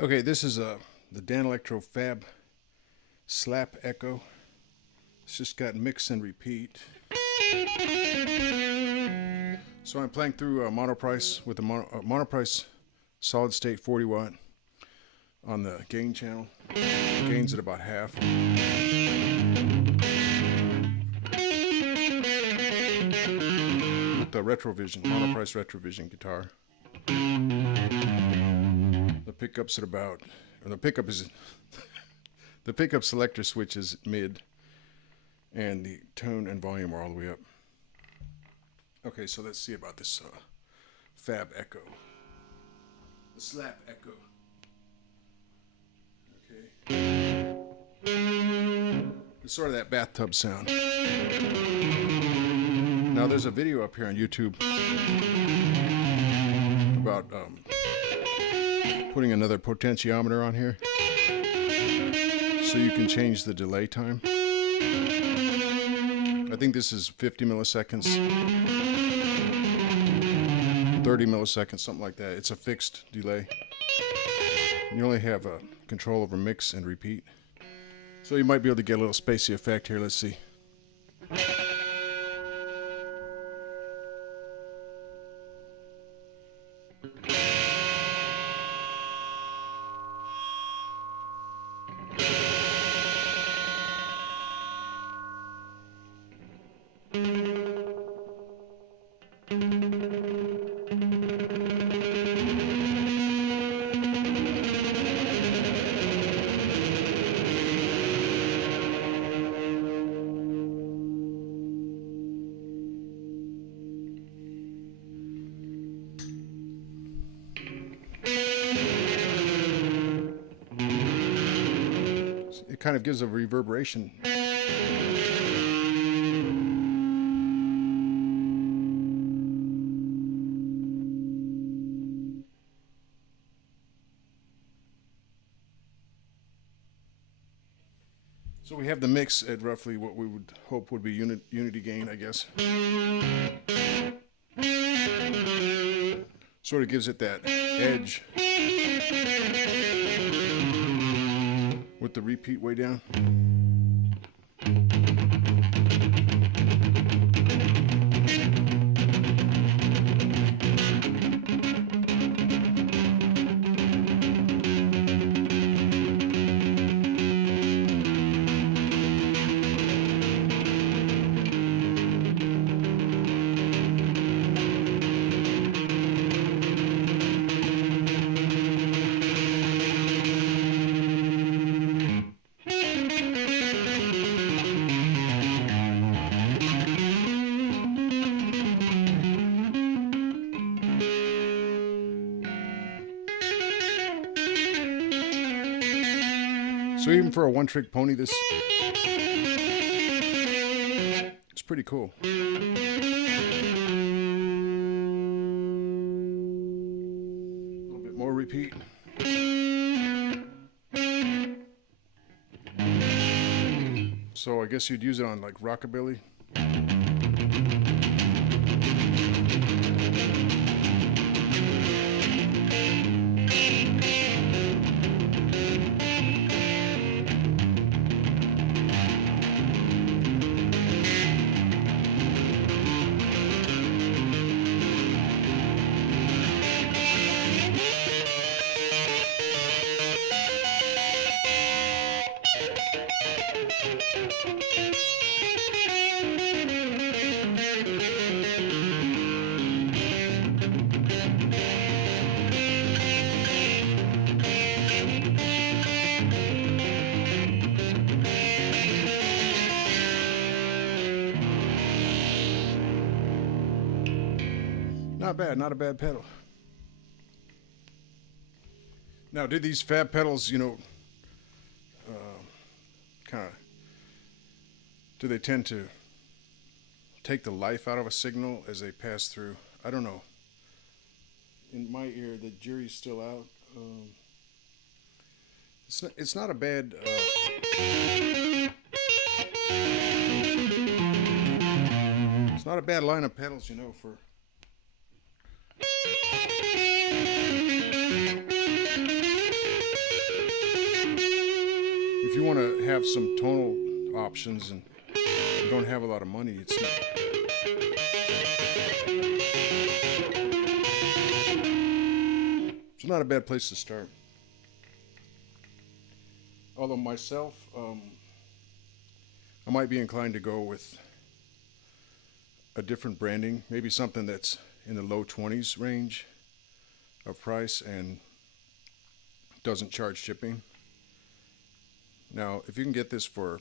Okay, this is the Danelectro Fab Slap Echo. It's just got mix and repeat. So I'm playing through Monoprice with the Monoprice solid state 40 watt on the gain channel. Gain's at about half. With the Retrovision, Monoprice Retrovision guitar. The pickup's at about, or the pickup is, the pickup selector switch is mid, and the tone and volume are all the way up. Okay, so let's see about this Fab Echo, the Slap Echo. Okay, it's sort of that bathtub sound. Now there's a video up here on YouTube about putting another potentiometer on here so you can change the delay time. I think this is 50 milliseconds, 30 milliseconds, something like that. It's a fixed delay. You only have control over mix and repeat. So you might be able to get a little spacey effect here. Let's see. It kind of gives a reverberation. So we have the mix at roughly what we would hope would be unity gain, I guess. Sort of gives it that edge with the repeat way down. So even for a one-trick pony, this it's pretty cool. A little bit more repeat. So I guess you'd use it on like rockabilly. Not bad, not a bad pedal. Now, do these Fab pedals, you know, kind of, do they tend to take the life out of a signal as they pass through? I don't know. In my ear, the jury's still out. It's not a bad. It's not a bad line of pedals, you know, for. want to have some tonal options and you don't have a lot of money, it's not a bad place to start. Although myself, I might be inclined to go with a different branding, maybe something that's in the low 20s range of price and doesn't charge shipping. Now, if you can get this for,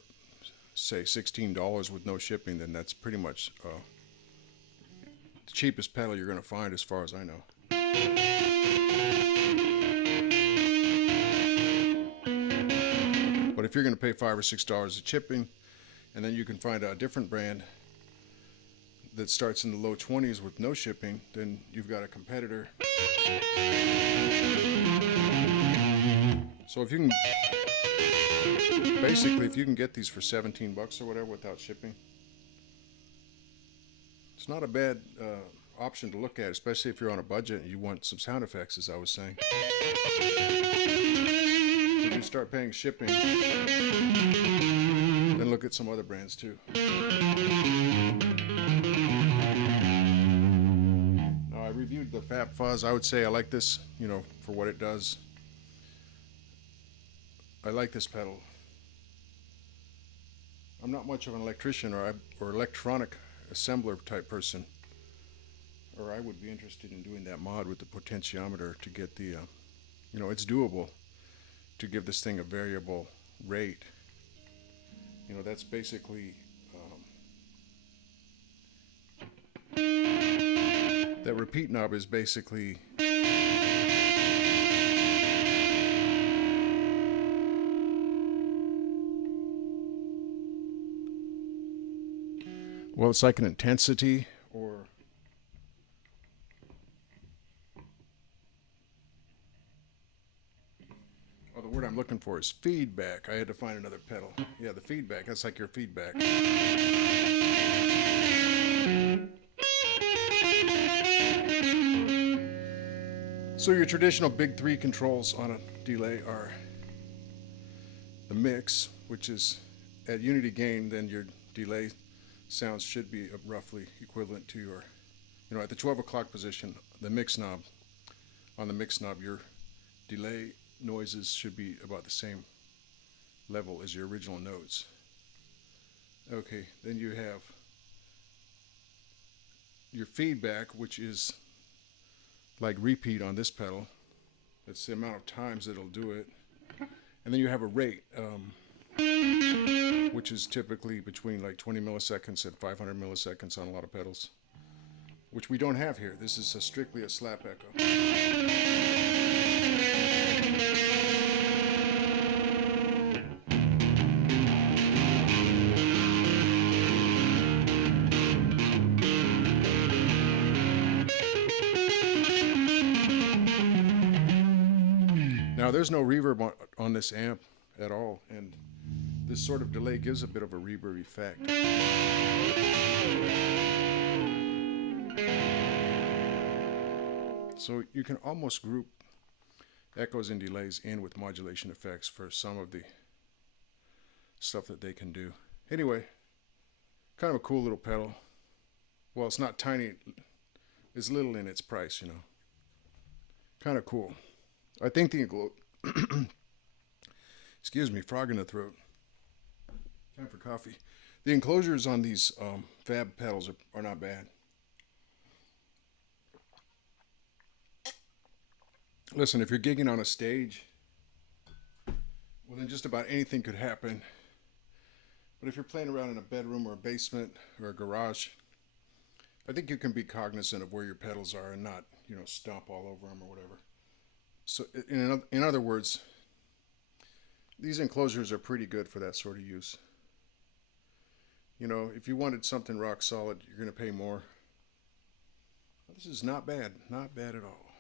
say, $16 with no shipping, then that's pretty much the cheapest pedal you're going to find as far as I know. But if you're going to pay $5 or $6 of shipping, and then you can find a different brand that starts in the low 20s with no shipping, then you've got a competitor. So if you can, basically, if you can get these for 17 bucks or whatever without shipping, it's not a bad option to look at, especially if you're on a budget and you want some sound effects, as I was saying. If you start paying shipping, then look at some other brands too. Now, I reviewed the Fab Fuzz. I would say I like this, you know, for what it does. I like this pedal. I'm not much of an electrician or electronic assembler type person, or I would be interested in doing that mod with the potentiometer to get the, you know, it's doable to give this thing a variable rate. You know, that's basically, that repeat knob is basically well, it's like an intensity, or the word I'm looking for is feedback. I had to find another pedal. Yeah, the feedback. That's like your feedback. So your traditional big three controls on a delay are the mix, which is at unity gain, then your delay sounds should be roughly equivalent to your, you know, at the 12 o'clock position, the mix knob, on the mix knob, your delay noises should be about the same level as your original notes. Okay, then you have your feedback, which is like repeat on this pedal. That's the amount of times it'll do it. And then you have a rate, which is typically between like 20 milliseconds and 500 milliseconds on a lot of pedals, which we don't have here. This is strictly a slap echo. Now, there's no reverb on this amp at all, and this sort of delay gives a bit of a reverb effect. So you can almost group echoes and delays in with modulation effects for some of the stuff that they can do. Anyway, kind of a cool little pedal. Well, it's not tiny, it's little in its price, you know. Kind of cool. I think the excuse me, frog in the throat. Time for coffee. The enclosures on these Fab pedals are not bad. Listen, if you're gigging on a stage, well, then just about anything could happen. But if you're playing around in a bedroom or a basement or a garage, I think you can be cognizant of where your pedals are and not, you know, stomp all over them or whatever. So in other words, these enclosures are pretty good for that sort of use. You know, if you wanted something rock solid, you're going to pay more. This is not bad at all.